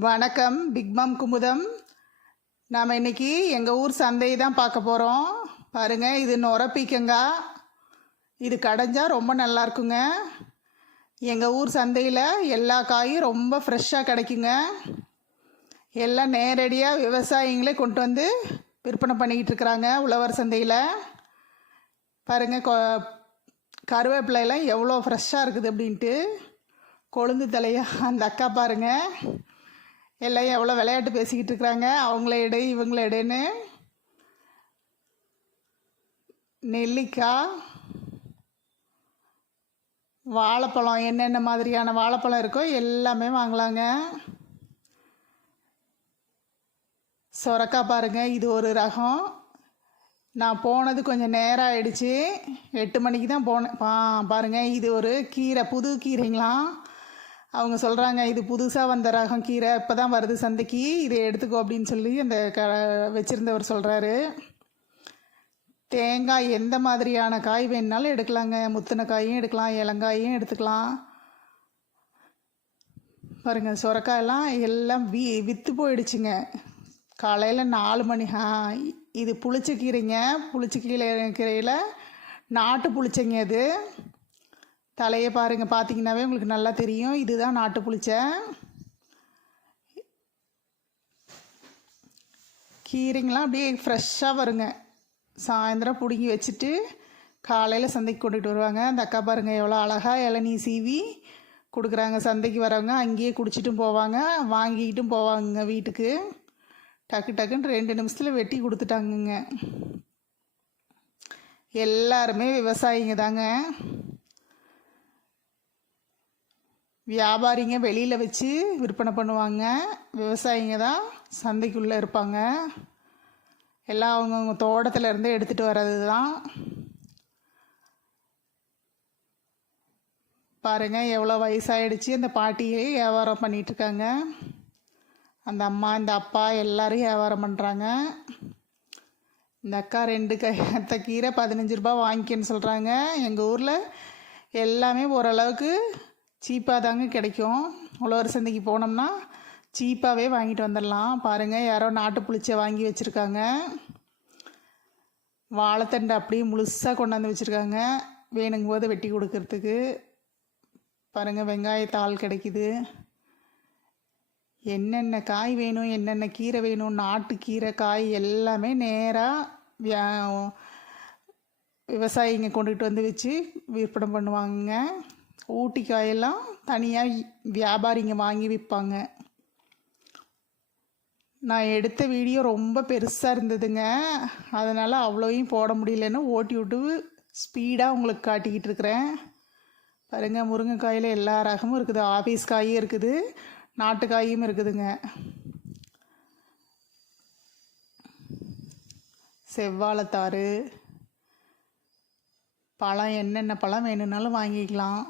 வணக்கம் பிக்மம் குமுதம். நாம் இன்னைக்கு எங்கள் ஊர் சந்தையை தான் பார்க்க போகிறோம் பாருங்கள் இது நொர இது கடைஞ்சால் ரொம்ப நல்லா இருக்குங்க. எங்கள் ஊர் சந்தையில் எல்லா காயும் ரொம்ப ஃப்ரெஷ்ஷாக கிடைக்குங்க. எல்லாம் நேரடியாக விவசாயிங்களே கொண்டு வந்து விற்பனை பண்ணிக்கிட்டு இருக்கிறாங்க உழவர் சந்தையில். பாருங்கள் கொ கருவேப்பிலையெல்லாம் எவ்வளோ ஃப்ரெஷ்ஷாக இருக்குது அப்படின்ட்டு. கொழுந்து தலையா அந்த அக்கா பாருங்க. எல்லாம் எவ்வளோ விளையாட்டு பேசிக்கிட்டு இருக்கிறாங்க? அவங்கள எடு இவங்கள எடுன்னு. நெல்லிக்காய் வாழைப்பழம் என்னென்ன மாதிரியான வாழைப்பழம் இருக்கோ எல்லாமே வாங்கலாங்க. சொரக்காய் பாருங்கள் இது ஒரு ரகம். நான் போனது கொஞ்சம் நேரம் ஆயிடுச்சு. எட்டு மணிக்கு தான் போனேன். பா பாருங்கள் இது ஒரு கீரை புது கீரைங்களாம் அவங்க சொல்கிறாங்க இது புதுசாக வந்த ரகம் கீரை இப்போ தான் வருது சந்தைக்கு இதை எடுத்துக்கோ அப்படின்னு சொல்லி அந்த க வச்சுருந்தவர் சொல்கிறாரு தேங்காய் எந்த மாதிரியான காய் வேணுனாலும் எடுக்கலாங்க. முத்தின காயும் எடுக்கலாம் இளங்காயும் எடுத்துக்கலாம். பாருங்கள் சுரக்காயெல்லாம் எல்லாம் வி விற்று போயிடுச்சுங்க. காலையில் நாலு மணி ஆ இது புளிச்ச கீரைங்க. புளிச்ச கீரை கீரையில் நாட்டு புளிச்சங்க அது. தலையை பாருங்கள் பார்த்தீங்கன்னாவே உங்களுக்கு நல்லா தெரியும். இதுதான் நாட்டு புளிச்சை. கீரைங்களாம் அப்படியே ஃப்ரெஷ்ஷாக வருங்க. சாயந்தரம் பிடுங்கி வச்சுட்டு காலையில் சந்தைக்கு கொண்டுட்டு வருவாங்க. அந்த அக்கா பாருங்கள் எவ்வளோ அழகாக இளநீ சீவி கொடுக்குறாங்க. சந்தைக்கு வரவங்க அங்கேயே குடிச்சிட்டும் போவாங்க வாங்கிக்கிட்டும் போவாங்க வீட்டுக்கு. டக்கு டக்குன்னு ரெண்டு நிமிஷத்தில் வெட்டி கொடுத்துட்டாங்கங்க. எல்லாருமே விவசாயிங்க தாங்க. வியாபாரிங்க வெளியில் வச்சு விற்பனை பண்ணுவாங்க. விவசாயிங்க தான் சந்தைக்குள்ளே இருப்பாங்க. எல்லாம் அவங்கவுங்க தோட்டத்திலேருந்து எடுத்துகிட்டு வர்றது தான் பாருங்கள் எவ்வளோ வயசாகிடுச்சு அந்த பாட்டியே வியாபாரம் பண்ணிகிட்ருக்காங்க அந்த அம்மா இந்த அப்பா எல்லாரும் வியாபாரம் பண்ணுறாங்க இந்த அக்கா ரெண்டு கத்த கீரை பதினஞ்சு ரூபா வாங்கிக்கன்னு சொல்கிறாங்க எங்கள் ஊரில் எல்லாமே ஓரளவுக்கு சீப்பாக தாங்க கிடைக்கும். உழவர் சந்தைக்கு போனோம்னா சீப்பாகவே வாங்கிட்டு வந்துடலாம். பாருங்கள் யாரோ நாட்டு புளிச்சை வாங்கி வச்சுருக்காங்க. வாழைத்தண்டை அப்படியே முழுசாக கொண்டாந்து வச்சுருக்காங்க. வேணுங்கும் போது வெட்டி கொடுக்கறதுக்கு. பாருங்கள் வெங்காயத்தாள் கிடைக்குது. என்னென்ன காய் வேணும் என்னென்ன கீரை வேணும் நாட்டு கீரை காய் எல்லாமே நேராக வியா விவசாயிங்க கொண்டுகிட்டு வந்து வச்சு விற்பனை பண்ணுவாங்க. ஊட்டி காயெல்லாம் தனியாக வியாபாரிங்க வாங்கி விற்பாங்க. நான் எடுத்த வீடியோ ரொம்ப பெருசாக இருந்ததுங்க. அதனால் அவ்வளோயும் போட முடியலன்னு ஓட்டி விட்டு ஸ்பீடாக உங்களுக்கு காட்டிக்கிட்டு இருக்கிறேன். பாருங்கள் முருங்கைக்காயில் எல்லா ரகமும் இருக்குது. ஆஃபீஸ் காயும் இருக்குது நாட்டுக்காயும் இருக்குதுங்க. செவ்வாழைத்தாறு பழம் என்னென்ன பழம் வேணும்னாலும் வாங்கிக்கலாம்.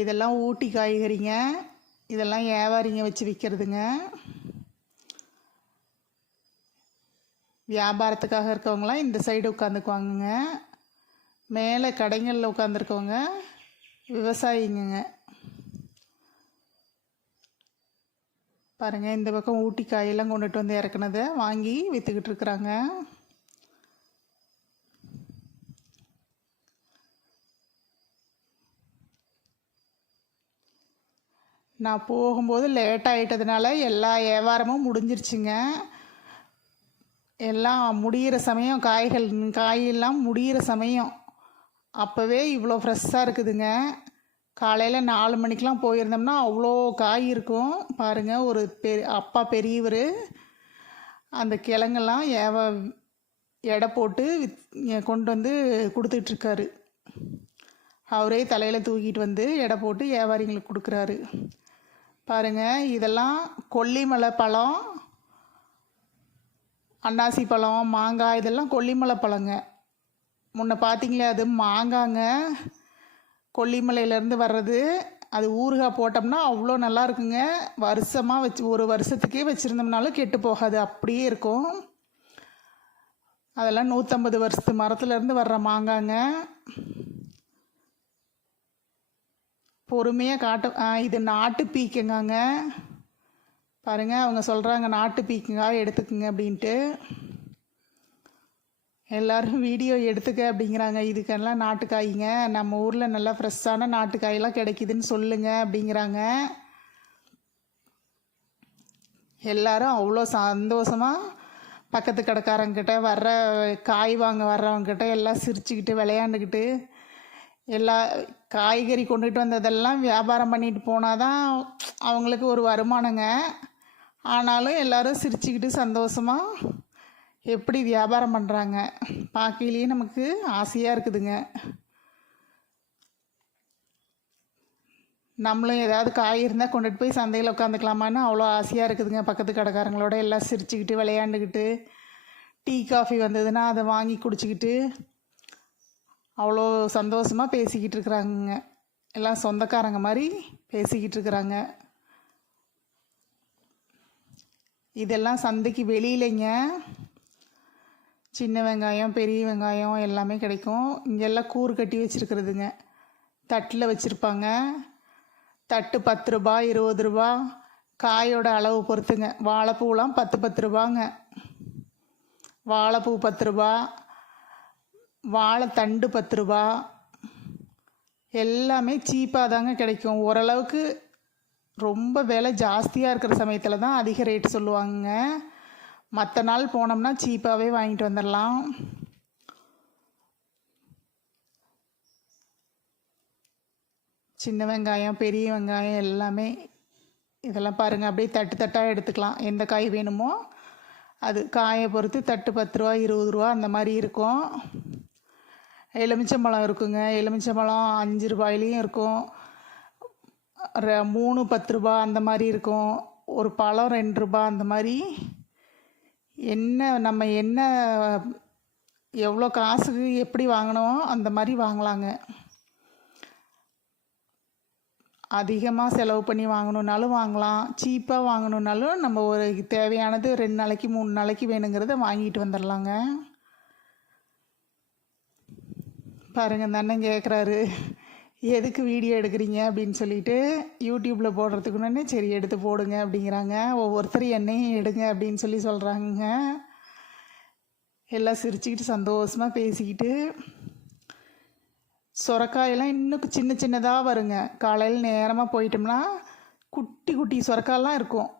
இதெல்லாம் ஊட்டி காய்கறிங்க. இதெல்லாம் வியாபாரிங்க வச்சு விற்கிறதுங்க வியாபாரத்துக்காக இருக்கவங்களாம் இந்த சைடு உட்காந்துக்குவாங்கங்க. மேலே கடைகளில் உட்காந்துருக்கவங்க விவசாயிங்க பாருங்கள் இந்த பக்கம் ஊட்டி காயெல்லாம் கொண்டுட்டு வந்து இறக்குனதை வாங்கி விற்றுக்கிட்டு இருக்கிறாங்க. நான் போகும்போது லேட் ஆகிட்டதுனால எல்லா வியாபாரமும் முடிஞ்சிருச்சுங்க. எல்லாம் முடிகிற சமயம் காய்கள் காயெல்லாம் முடிகிற சமயம் அப்போவே இவ்வளோ ஃப்ரெஷ்ஷாக இருக்குதுங்க. காலையில் நாலு மணிக்கெலாம் போயிருந்தோம்னா அவ்வளோ காய் இருக்கும். பாருங்கள் ஒரு பெ அப்பா பெரியவர் அந்த கிழங்கெல்லாம் ஏவ எடை போட்டு வித் கொண்டு வந்து கொடுத்துட்ருக்காரு. அவரே தலையில் தூக்கிட்டு வந்து எடை போட்டு வியாபாரிங்களுக்கு கொடுக்குறாரு. பாருங்கள் இதெல்லாம் கொல்லிமலை பழம் அன்னாசி பழம் மாங்காய் இதெல்லாம் கொல்லிமலை பழங்க. முன்ன பார்த்தீங்களே அது மாங்காங்க. கொல்லிமலையிலேருந்து வர்றது அது ஊறுகாய் போட்டோம்னா அவ்வளோ நல்லா இருக்குங்க. வருஷமாக வச்சு ஒரு வருஷத்துக்கே வச்சுருந்தோம்னாலும் கெட்டு போகாது அப்படியே இருக்கும். அதெல்லாம் நூற்றம்பது வருஷத்து மரத்துலேருந்து வர்ற மாங்காங்க. பொறுமையாக காட்ட ஆ, இது நாட்டு பீக்கங்காங்க. பாருங்க அவங்க சொல்கிறாங்க நாட்டு பீக்கங்காய் எடுத்துக்குங்க அப்படின்ட்டு. எல்லாரும் வீடியோ எடுத்துக்க அப்படிங்கிறாங்க. இதுக்கெல்லாம் நாட்டுக்காய்ங்க. நம்ம ஊரில் நல்லா ஃப்ரெஷ்ஷான நாட்டுக்காயெல்லாம் கிடைக்குதுன்னு சொல்லுங்க அப்படிங்கிறாங்க. எல்லாரும் அவ்வளோ சந்தோஷமாக பக்கத்து கடைக்காரங்கிட்ட வர்ற காய் வாங்க வர்றவங்கிட்ட எல்லாம் சிரிச்சுக்கிட்டு விளையாண்டுக்கிட்டு எல்லா காய்கறி கொண்டுகிட்டு வந்ததெல்லாம் வியாபாரம் பண்ணிட்டு போனால் தான் அவங்களுக்கு ஒரு வருமானங்க. ஆனாலும் எல்லாரும் சிரிச்சுக்கிட்டு சந்தோஷமாக எப்படி வியாபாரம் பண்ணுறாங்க பார்க்கையிலேயே நமக்கு ஆசையாக இருக்குதுங்க. நம்மளும் ஏதாவது காய் இருந்தால் கொண்டுட்டு போய் சந்தையில் உட்காந்துக்கலாமான்னு அவ்வளோ ஆசையாக இருக்குதுங்க. பக்கத்து கடைக்காரங்களோட எல்லாம் சிரிச்சுக்கிட்டு விளையாண்டுக்கிட்டு டீ காஃபி வந்ததுன்னா அதை வாங்கி குடிச்சிக்கிட்டு அவ்வளோ சந்தோஷமாக பேசிக்கிட்டு இருக்கிறாங்க எல்லாம் சொந்தக்காரங்க மாதிரி பேசிக்கிட்டு இருக்கிறாங்க. இதெல்லாம் சந்தைக்கு வெளியிலைங்க. சின்ன வெங்காயம் பெரிய வெங்காயம் எல்லாமே கிடைக்கும். இங்கெல்லாம் கூறு கட்டி வச்சுருக்கிறதுங்க. தட்டில் வச்சுருப்பாங்க. தட்டு பத்து ரூபா இருபது ரூபா காயோட அளவு பொறுத்துங்க. வாழைப்பூலாம் பத்து பத்து ரூபாங்க. வாழைப்பூ பத்து ரூபா வாழைத்தண்டு பத்து ரூபா எல்லாமே சீப்பாக தாங்க கிடைக்கும். ஓரளவுக்கு ரொம்ப விலை ஜாஸ்தியாக இருக்கிற சமயத்தில் தான் அதிக ரேட் சொல்லுவாங்க மற்ற நாள் போனோம்னா சீப்பாகவே வாங்கிட்டு வந்துடலாம் சின்ன வெங்காயம் பெரிய வெங்காயம் எல்லாமே இதெல்லாம் பாருங்கள் அப்படியே தட்டு தட்டாக எடுத்துக்கலாம். எந்த காய் வேணுமோ அது காயை பொறுத்து தட்டு பத்து ரூபா இருபது ரூபா அந்த மாதிரி இருக்கும். எலுமிச்சம்பழம் இருக்குங்க. எலுமிச்சம்பழம் அஞ்சு ரூபாயிலையும் இருக்கும். மூணு பத்து ரூபா அந்த மாதிரி இருக்கும். ஒரு பழம் ரெண்டு ரூபா அந்த மாதிரி என்ன நம்ம என்ன எவ்வளோ காசுக்கு எப்படி வாங்கினோம் அந்த மாதிரி வாங்கலாங்க. அதிகமாக செலவு பண்ணி வாங்கணுன்னாலும் வாங்கலாம். சீப்பாக வாங்கணுன்னாலும் நம்ம ஒரு தேவையானது ரெண்டு நாளைக்கு மூணு நாளைக்கு வேணுங்கிறத வாங்கிட்டு வந்துடலாங்க பாருங்கள் இந்த அண்ணன் கேட்குறாரு எதுக்கு வீடியோ எடுக்கிறீங்க அப்படின்னு சொல்லிட்டு யூடியூப்பில் போடுறதுக்குன்னு சரி எடுத்து போடுங்க அப்படிங்கிறாங்க. ஒவ்வொருத்தர் என்னையும் எடுங்க அப்படின்னு சொல்லி சொல்கிறாங்க எல்லாம் சிரிச்சுக்கிட்டு சந்தோஷமாக பேசிக்கிட்டு சுரக்காயெல்லாம் இன்னும் சின்ன சின்னதாக வருங்க. காலையில் நேரமாக போயிட்டோம்னா குட்டி குட்டி சுரக்காயெல்லாம் இருக்கும்.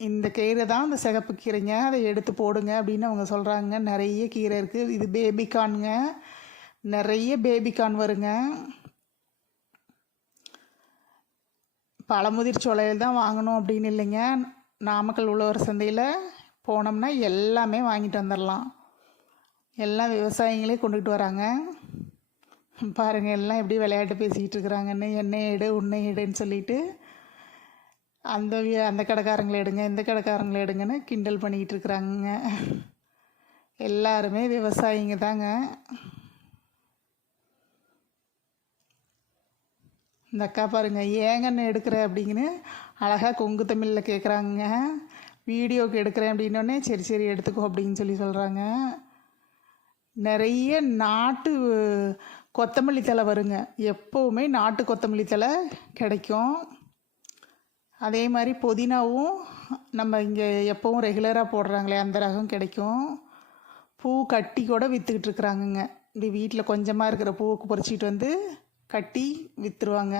இந்த கீரை தான் அந்த சிகப்பு கீரைங்க அதை எடுத்து போடுங்க அப்படின்னு அவங்க சொல்கிறாங்க நிறைய கீரை இருக்குது இது பேபிகான்ங்க நிறைய பேபிகான் வருங்க. பழமுதிர் சோலையில் தான் வாங்கணும் அப்படின்னு இல்லைங்க. நாமக்கல் உழவர் சந்தையில் போனோம்னா எல்லாமே வாங்கிட்டு வந்துடலாம் எல்லாம் விவசாயிங்களே கொண்டுகிட்டு வராங்க. பாருங்கள் எல்லாம் எப்படி விளையாட்டு பேசிக்கிட்டு இருக்கிறாங்கன்னு என்னை எடு உன்னை எடுன்னு சொல்லிட்டு அந்த அந்த கடைக்காரங்களை எடுங்க இந்த கடைக்காரங்களை எடுங்கன்னு கிண்டல் பண்ணிக்கிட்டு இருக்கிறாங்க எல்லாருமே விவசாயிங்க தாங்க. இந்த அக்கா பாருங்க ஏங்கன்னு எடுக்கிற அப்படிங்கன்னு அழகாக கொங்கு தமிழில் கேட்குறாங்க வீடியோக்கு எடுக்கிறேன் அப்படின்னோடனே சரி சரி எடுத்துக்கோ அப்படின்னு சொல்லி சொல்கிறாங்க நிறைய நாட்டு கொத்தமல்லி தழை வருங்க. எப்போவுமே நாட்டு கொத்தமல்லி தழை கிடைக்கும். அதே மாதிரி புதினாவும் நம்ம இங்கே எப்போவும் ரெகுலராக போடுறாங்களே அந்த ரகம் கிடைக்கும். பூ கட்டி கூட விற்றுக்கிட்டு இருக்கிறாங்கங்க. இப்படி வீட்டில் கொஞ்சமாக இருக்கிற பூவுக்கு பறிச்சிட்டு வந்து கட்டி விற்றுருவாங்க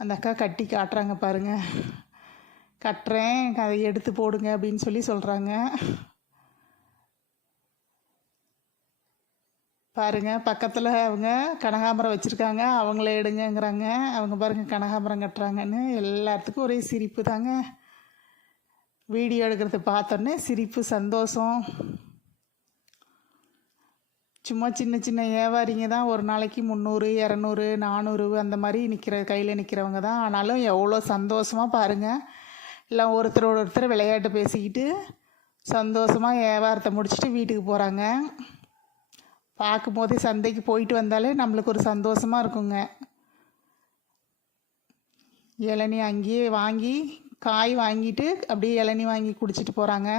அந்த அக்கா கட்டி காட்டுறாங்க பாருங்க. கட்டுறேன் அதை எடுத்து போடுங்க அப்படின்னு சொல்லி சொல்கிறாங்க பாருங்க பக்கத்தில் அவங்க கனகாம்பரம் வச்சுருக்காங்க. அவங்கள எடுங்கங்கிறாங்க. அவங்க பாருங்க கனகாம்பரம் கட்டுறாங்கன்னு. எல்லாத்துக்கும் ஒரே சிரிப்பு தாங்க. வீடியோ எடுக்கிறத பார்த்தோன்னே சிரிப்பு சந்தோஷம். சும்மா சின்ன சின்ன வியாபாரிங்க தான். ஒரு நாளைக்கு முந்நூறு இரநூறு நானூறு அந்த மாதிரி நிற்கிற கையில் நிற்கிறவங்க தான். ஆனாலும் எவ்வளோ சந்தோஷமாக பாருங்கள் எல்லாம் ஒருத்தரோட ஒருத்தர் விளையாட்டு பேசிக்கிட்டு சந்தோஷமாக வியாபாரத்தை முடிச்சுட்டு வீட்டுக்கு போகிறாங்க பார்க்கும்போதே சந்தைக்கு போயிட்டு வந்தாலே நம்மளுக்கு ஒரு சந்தோஷமாக இருக்குங்க. இளநீ அங்கேயே வாங்கி காய் வாங்கிட்டு அப்படியே இளநீ வாங்கி குடிச்சிட்டு போகிறாங்க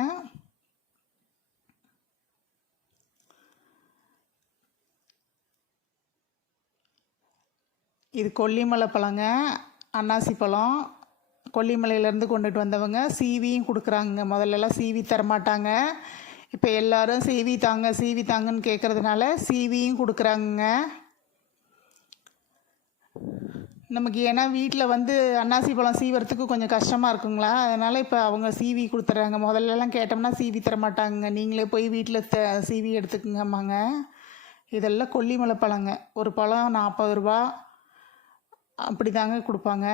இது கொல்லிமலை பழங்க அன்னாசி பழம். கொல்லிமலையிலேருந்து கொண்டுட்டு வந்தவங்க சீவியும் கொடுக்குறாங்க முதல்லலாம் சீவி தரமாட்டாங்க. இப்போ எல்லாரும் சீவி தாங்க சீவி தாங்கன்னு கேட்குறதுனால சீவியும் கொடுக்குறாங்க நமக்கு ஏன்னா வீட்டில் வந்து அன்னாசி பழம் சீவறதுக்கு கொஞ்சம் கஷ்டமாக இருக்குங்களா? அதனால் இப்போ அவங்க சீவி கொடுத்துட்றாங்க. முதல்லலாம் கேட்டோம்னா சீவி தர மாட்டாங்க நீங்களே போய் வீட்டில் த சீவி எடுத்துக்கங்கம்மாங்க. இதெல்லாம் கொல்லிமலை பழங்க. ஒரு பழம் நாற்பது ரூபா அப்படி தாங்க கொடுப்பாங்க.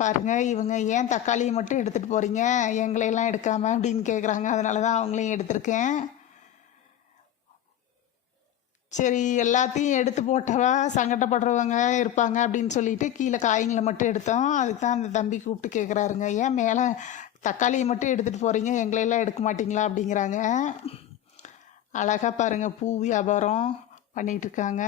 பாருங்க இவங்க ஏன் தக்காளியை மட்டும் எடுத்துகிட்டு போகிறீங்க எங்களையெல்லாம் எடுக்காமல் அப்படின்னு கேட்குறாங்க அதனால தான் அவங்களையும் எடுத்திருக்கேன். சரி எல்லாத்தையும் எடுத்து போட்டவா? சங்கடப்படுறவங்க இருப்பாங்க அப்படின்னு சொல்லிட்டு கீழே காய்களை மட்டும் எடுத்தோம். அதுக்கு தான் அந்த தம்பி கூப்பிட்டு கேட்குறாருங்க ஏன் மேலே தக்காளியை மட்டும் எடுத்துகிட்டு போகிறீங்க எங்களையெல்லாம் எடுக்க மாட்டிங்களா? அப்படிங்கிறாங்க. அழகாக பாருங்கள் பூ வியாபாரம் பண்ணிகிட்ருக்காங்க